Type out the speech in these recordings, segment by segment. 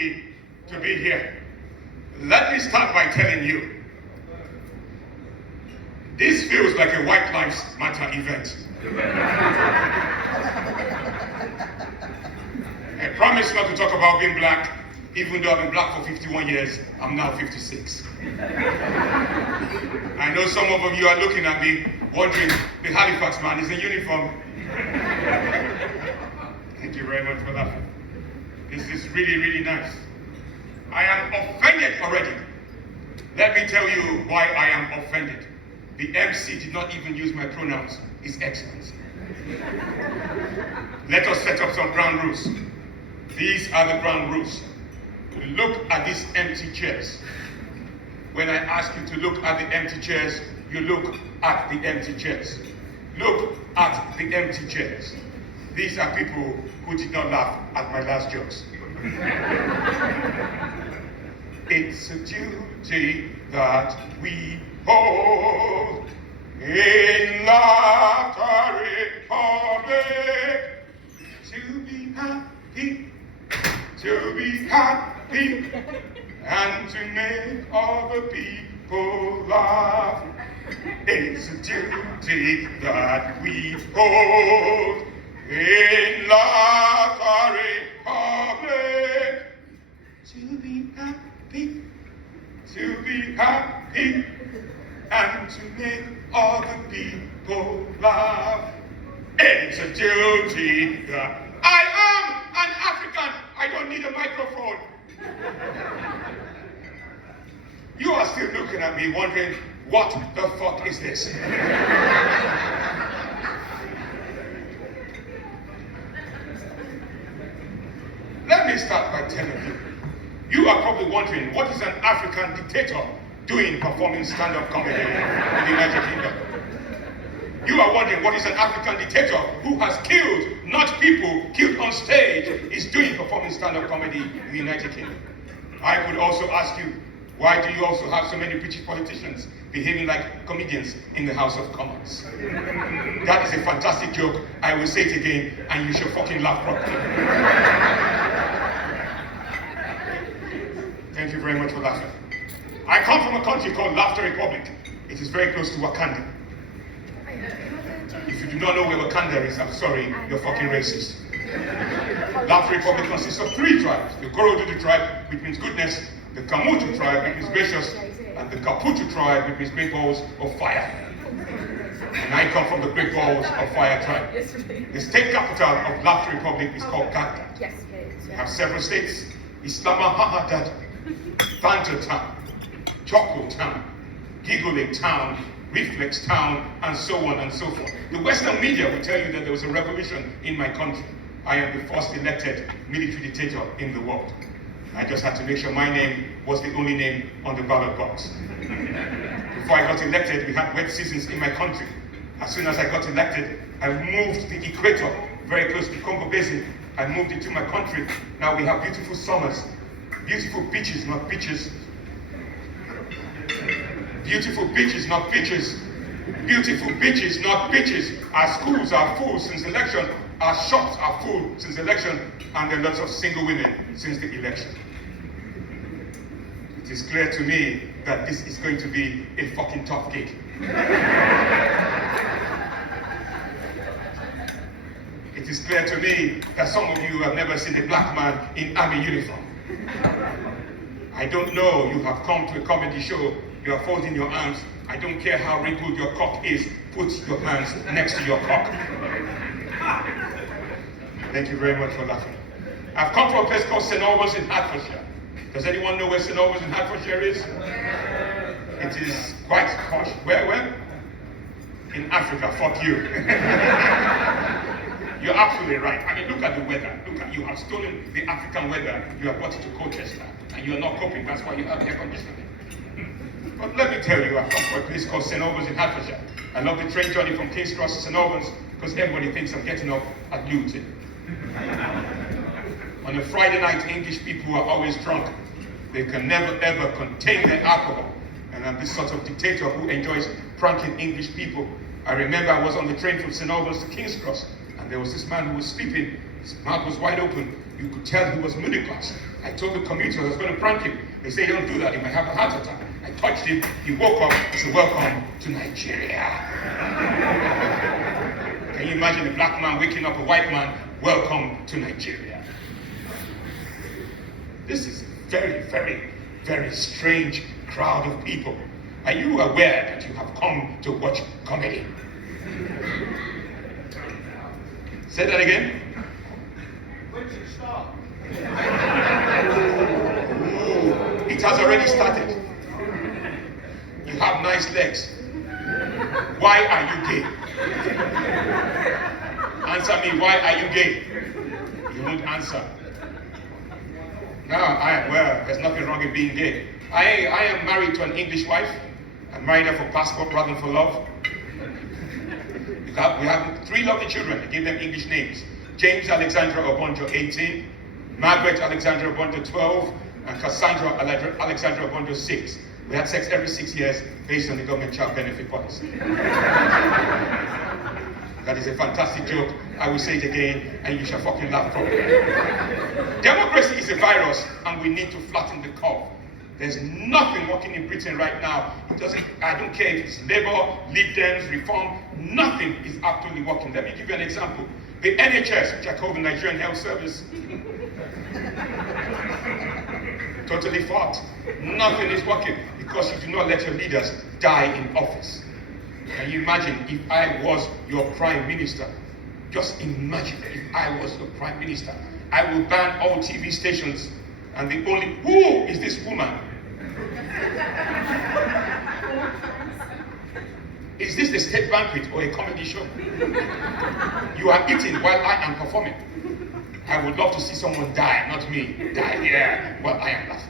happy to be here. Let me start by telling you, this feels like a White Lives Matter event. I promise not to talk about being black, even though I've been black for 51 years. I'm now 56. I know some of you are looking at me, wondering, the Halifax man is in uniform. Thank you very much for that. This is really, really nice. I am offended already. Let me tell you why I am offended. The MC did not even use my pronouns, His Excellency. Let us set up some ground rules. These are the ground rules. Look at these empty chairs. When I ask you to look at the empty chairs, you look at the empty chairs. Look at the empty chairs. These are people who did not laugh at my last jokes. It's a duty that we hold in laughter republic to be happy, and to make other people laugh. It's a duty that we hold in laughter republic to be happy, and to make other people laugh. It's a duty that I am an African. I don't need a microphone. You are still looking at me wondering, what the fuck is this? Let me start by telling you, you are probably wondering, what is an African dictator doing performing stand-up comedy in the United Kingdom? You are wondering, what is an African dictator who has killed, not people, killed on stage, is doing performing stand-up comedy in the United Kingdom? I could also ask you, why do you also have so many British politicians behaving like comedians in the House of Commons? That is a fantastic joke. I will say it again, and you should fucking laugh properly. Thank you very much for laughing. I come from a country called Laughter Republic. It is very close to Wakanda. If you do not know where Wakanda is, I'm sorry, you're fucking racist. Laughter Republic consists of 3 tribes. The Gorodudu tribe, which means goodness, the Kamutu tribe, which means gracious, and the Kaputu tribe, which means great balls of fire. And I come from the great balls of fire tribe. The state capital of Laughter Republic is called Baghdad. We have several states: Islamabad, Banter Town, Choco Town, Giggling Town, Reflex Town, and so on and so forth. The Western media will tell you that there was a revolution in my country. I am the first elected military dictator in the world. I just had to make sure my name was the only name on the ballot box. Before I got elected, we had wet seasons in my country. As soon as I got elected, I moved the equator, very close to the Congo Basin. I moved into my country. Now we have beautiful summers, beautiful beaches, not beaches. Beautiful beaches, not beaches. Beautiful beaches, not beaches. Our schools are full since election. Our shops are full since election. And there are lots of single women since the election. It is clear to me that this is going to be a fucking tough gig. It is clear to me that some of you have never seen a black man in army uniform. I don't know, you have come to a comedy show, you are folding your arms. I don't care how wrinkled your cock is, put your hands next to your cock. Thank you very much for laughing. I've come from a place called St. Albans in Hertfordshire. Does anyone know where St. Albans in Hertfordshire is? It is quite posh. Where? In Africa, fuck you. You're absolutely right. I mean, look at the weather. Look at, you have stolen the African weather, you have brought it to Colchester, and you're not coping. That's why you have air conditioning. But let me tell you, I've come from a place called St. Albans in Hertfordshire. I love the train journey from King's Cross to St. Albans because everybody thinks I'm getting off at Luton. On a Friday night, English people are always drunk. They can never ever contain their alcohol. And I'm this sort of dictator who enjoys pranking English people. I remember I was on the train from St. Albans to King's Cross, and there was this man who was sleeping. His mouth was wide open. You could tell he was middle class. I told the commuter I was going to prank him. They say, don't do that, you might have a heart attack. I touched him, he woke up, I said, welcome to Nigeria. Can you imagine a black man waking up a white man, welcome to Nigeria? This is a very, very, very strange crowd of people. Are you aware that you have come to watch comedy? Say that again. When did it start? It has already started. You have nice legs. Why are you gay? Answer me, why are you gay? You won't answer. No, well, there's nothing wrong with being gay. I am married to an English wife. I married her for passport rather than for love. We have 3 lovely children. I gave them English names. James Alexandra Obonjo, 18. Margaret Alexandra Obonjo, 12. And Cassandra Alexandra Obonjo, 6. We had sex every 6 years based on the government child benefit policy. That is a fantastic joke. I will say it again, and you shall fucking laugh properly. Democracy is a virus, and we need to flatten the curve. There's nothing working in Britain right now. I don't care if it's Labour, Lib Dems, Reform, nothing is actually working. Let me give you an example. The NHS, which I call the Nigerian Health Service, totally fucked. Nothing is working because you do not let your leaders die in office. Can you imagine if I was your prime minister? Just imagine if I was your prime minister. I will ban all TV stations, and who is this woman? Is this a state banquet or a comedy show? You are eating while I am performing. I would love to see someone die, not me, die here while I am laughing.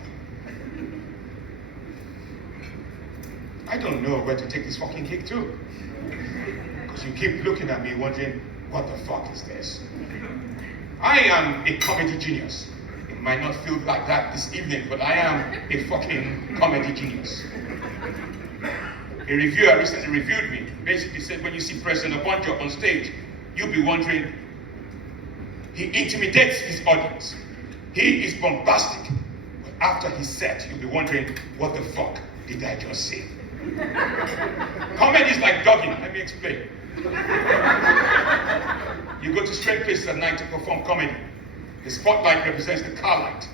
I don't know where to take this fucking gig to. Because you keep looking at me wondering, what the fuck is this? I am a comedy genius. It might not feel like that this evening, but I am a fucking comedy genius. A reviewer recently reviewed me, basically said, when you see President Obonjo on stage, you'll be wondering, he intimidates his audience. He is bombastic. But after his set, you'll be wondering, what the fuck did I just say? Comedy is like dogging. Let me explain. You go to straight places at night to perform comedy. The spotlight represents the car light.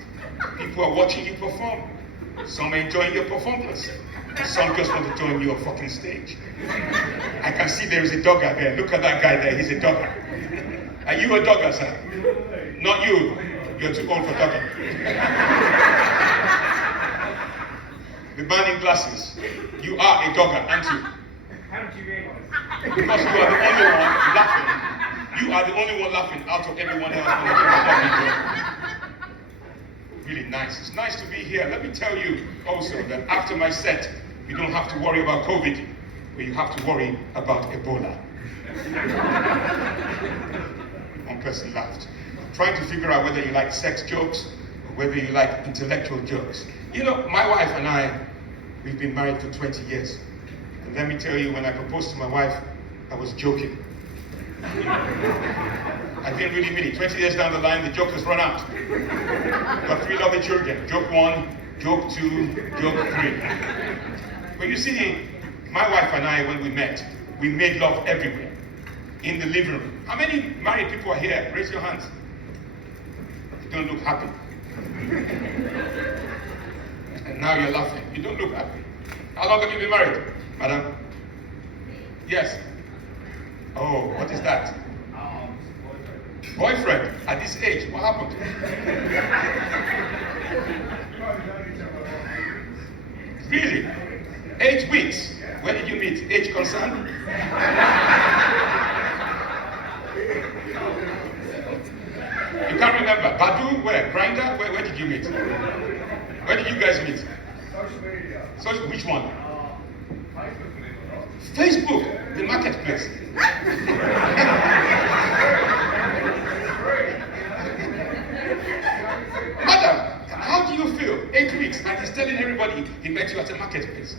People are watching you perform. Some are enjoying your performance. Some just want to join your fucking stage. I can see there is a dogger there. Look at that guy there. He's a dogger. Are you a dogger, sir? Not you. You're too old for dogging. The man in glasses. You are a dogger, aren't you? How did you realize? Because you are the only one laughing. You are the only one laughing out of everyone else. Really nice. It's nice to be here. Let me tell you also that after my set, you don't have to worry about COVID, but you have to worry about Ebola. One person laughed. I'm trying to figure out whether you like sex jokes or whether you like intellectual jokes. You know, my wife and I, we've been married for 20 years. And let me tell you, when I proposed to my wife, I was joking. I didn't really mean it. 20 years down the line, the joke has run out. Got 3 lovely children. Joke 1, joke 2, joke 3. But you see, my wife and I, when we met, we made love everywhere. In the living room. How many married people are here? Raise your hands. You don't look happy. And now you're laughing. You don't look happy. How long have you been married, madam? Yes. Oh, what is that? Boyfriend. At this age, what happened? Really? 8 weeks. Where did you meet? Age concern? You can't remember. Badu, where? Grindr? Where did you meet? Where did you guys meet? Social media. Social, which one? Facebook, believe it or not. Facebook, the marketplace. Madam, how do you feel? 8 weeks, and he's telling everybody he met you at a marketplace.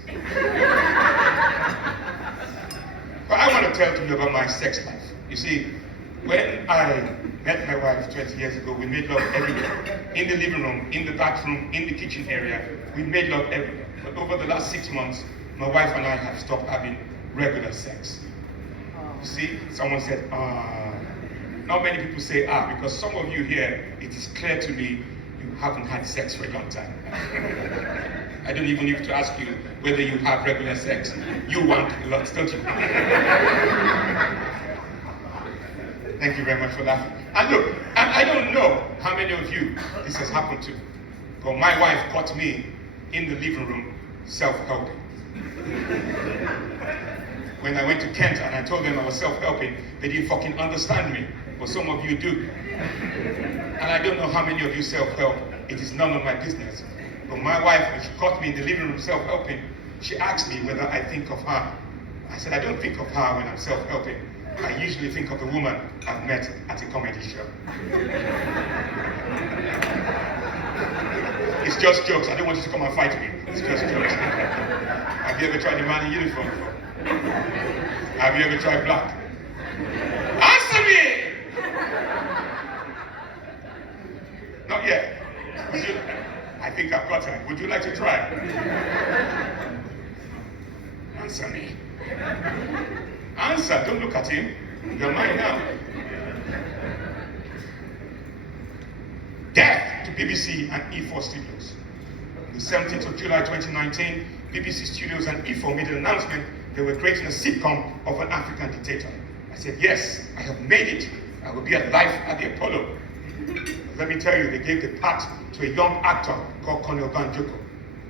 But I want to tell you about my sex life. You see, When I met my wife 20 years ago, we made love everywhere. In the living room, in the bathroom, in the kitchen area. We made love everywhere. But over the last 6 months, my wife and I have stopped having regular sex. You see, someone said, not many people say because some of you here, it is clear to me you haven't had sex for a long time. I don't even need to ask you whether you have regular sex. You want a lot, don't you? Thank you very much for laughing. And look, I don't know how many of you this has happened to, but my wife caught me in the living room self-helping. When I went to Kent and I told them I was self-helping, they didn't fucking understand me, but some of you do. And I don't know how many of you self-help. It is none of my business. But my wife, when she caught me in the living room self-helping, she asked me whether I think of her. I said, I don't think of her when I'm self-helping. I usually think of the woman I've met at a comedy show. It's just jokes. I don't want you to come and fight me. It's just jokes. Have you ever tried a man in uniform before? Have you ever tried black? Answer me! Not yet. I think I've got her. Would you like to try? Answer me. Answer. Don't look at him. You're mine now. Death to BBC and E4 Studios. On the 17th of July 2019, BBC Studios and E4 made an announcement they were creating a sitcom of an African dictator. I said, yes, I have made it. I will be at life at the Apollo. Let me tell you, they gave the part to a young actor called Colonel Banjoko.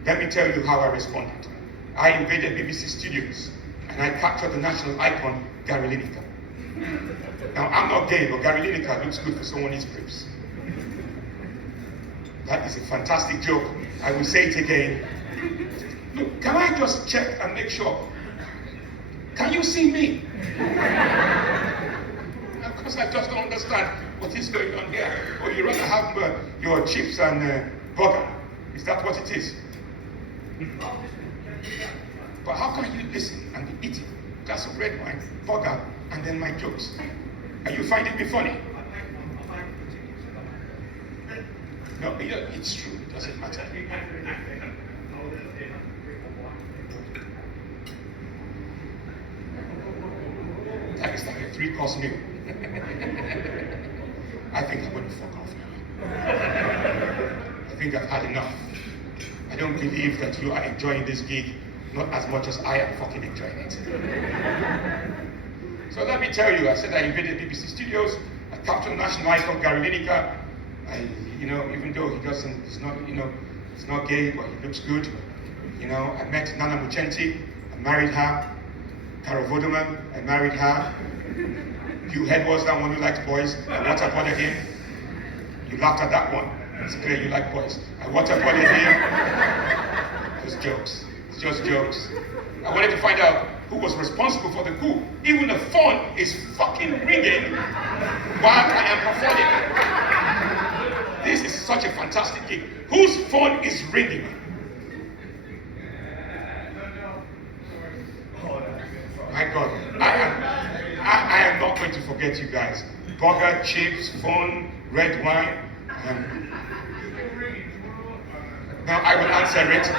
Let me tell you how I responded. I invaded BBC Studios and I captured the national icon, Gary Lineker. Now, I'm not gay, but Gary Lineker looks good for someone who eats grapes. That is a fantastic joke. I will say it again. Look, can I just check and make sure? Can you see me? Because I just don't understand what is going on here. Or you rather have your chips and burger. Is that what it is? But how can you listen and be eating a glass of red wine, burger, and then my jokes? And you find it be funny? No, it's true. It doesn't matter. That is like a 3-course meal. I think I'm going to fuck off now. I think I've had enough. I don't believe that you are enjoying this gig not as much as I am fucking enjoying it. So let me tell you, I said I invaded BBC Studios. I captured national icon Gary Lineker. Even though he's not gay, but he looks good. I met Nana Muchenti. I married her. Cara Voderman, I married her. Hugh Edwards, that one who likes boys. I waterboarded him. You laughed at that one. It's clear you like boys. I waterboarded him. Just jokes. It's just jokes. I wanted to find out who was responsible for the coup. Even the phone is fucking ringing while I am performing. This is such a fantastic gig. Whose phone is ringing? My God, I am not going to forget you guys. Burger, chips, phone, red wine. Now I will answer it.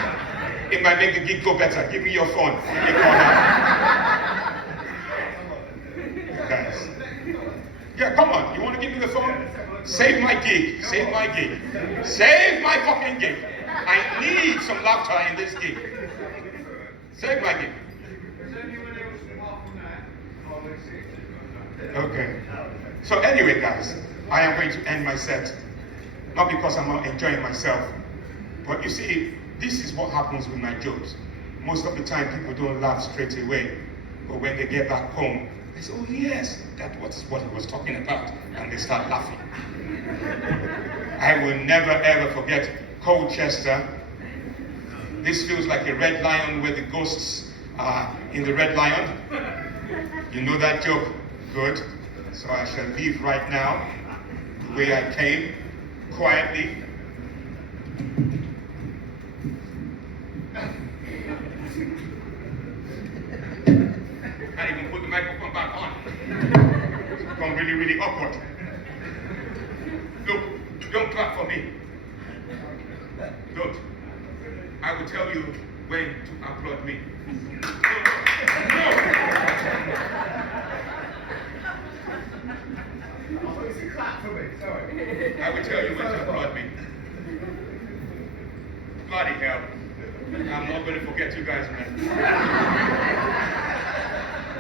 It might make the gig go better. Give me your phone. Give me a call now. Guys. Yeah, come on. You want to give me the phone? Save my gig. Save my gig. Save my fucking gig. I need some laughter in this gig. Save my gig. Okay. So anyway, guys, I am going to end my set. Not because I'm not enjoying myself, but you see, this is what happens with my jokes. Most of the time, people don't laugh straight away. But when they get back home, they say, oh yes, that was what he was talking about. And they start laughing. I will never ever forget Colchester. This feels like a Red Lion where the ghosts are in the Red Lion. You know that joke? Good. So I shall leave right now the way I came, quietly. Can't even put the microphone back on. really, really awkward. Look, don't clap for me. Don't. I will tell you when to applaud me. No. Oh, it's a clap for me, sorry. I will tell you when to applaud me. Bloody hell. I'm not going to forget you guys, man.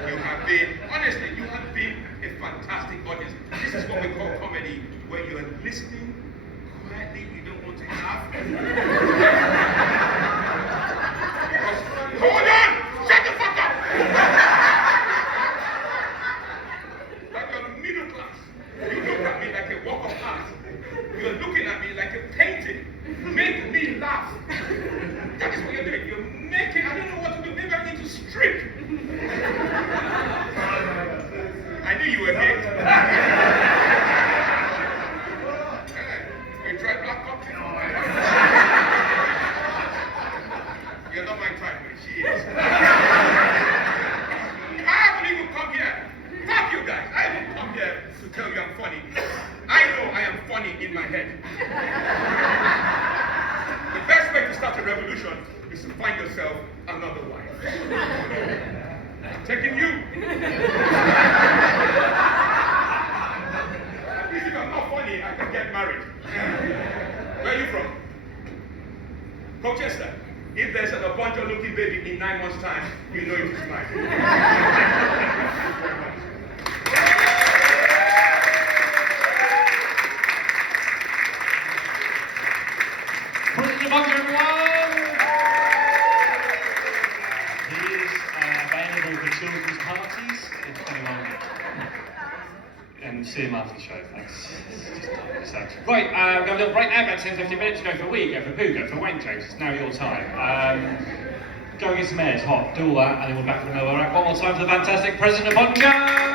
You have been, honestly, you have been a fantastic audience. This is what we call comedy, where you are listening quietly, you don't want to laugh. Hold on! Shut the fuck up! Like you're middle class. You look at me like a work of art. You're looking at me like a painting. Make me laugh. That is what you're doing. You're making, I don't know what to do. Maybe I need to strip. I knew you were gay. You tried black coffee? You're not my type, but she is. I haven't even come here. Fuck you guys. I haven't come here to tell you I'm funny. I know I am funny in my head. The best way to start a revolution is to find yourself another wife. I'm taking you. At least if I'm not funny, I can get married. Where are you from? Colchester. If there's a bunch of looking baby in 9 months' time, you know it is mine. Thank you very much. Children's parties, if anyone, and see him after the show, thanks. So, right, we've got a little break now, about 10-15 minutes. Go for a wee, go for a poo, go for wank jokes. It's now your time. Go and get some airs, hot, do all that, and then we're back for another act. One more time for the fantastic President of Poncho!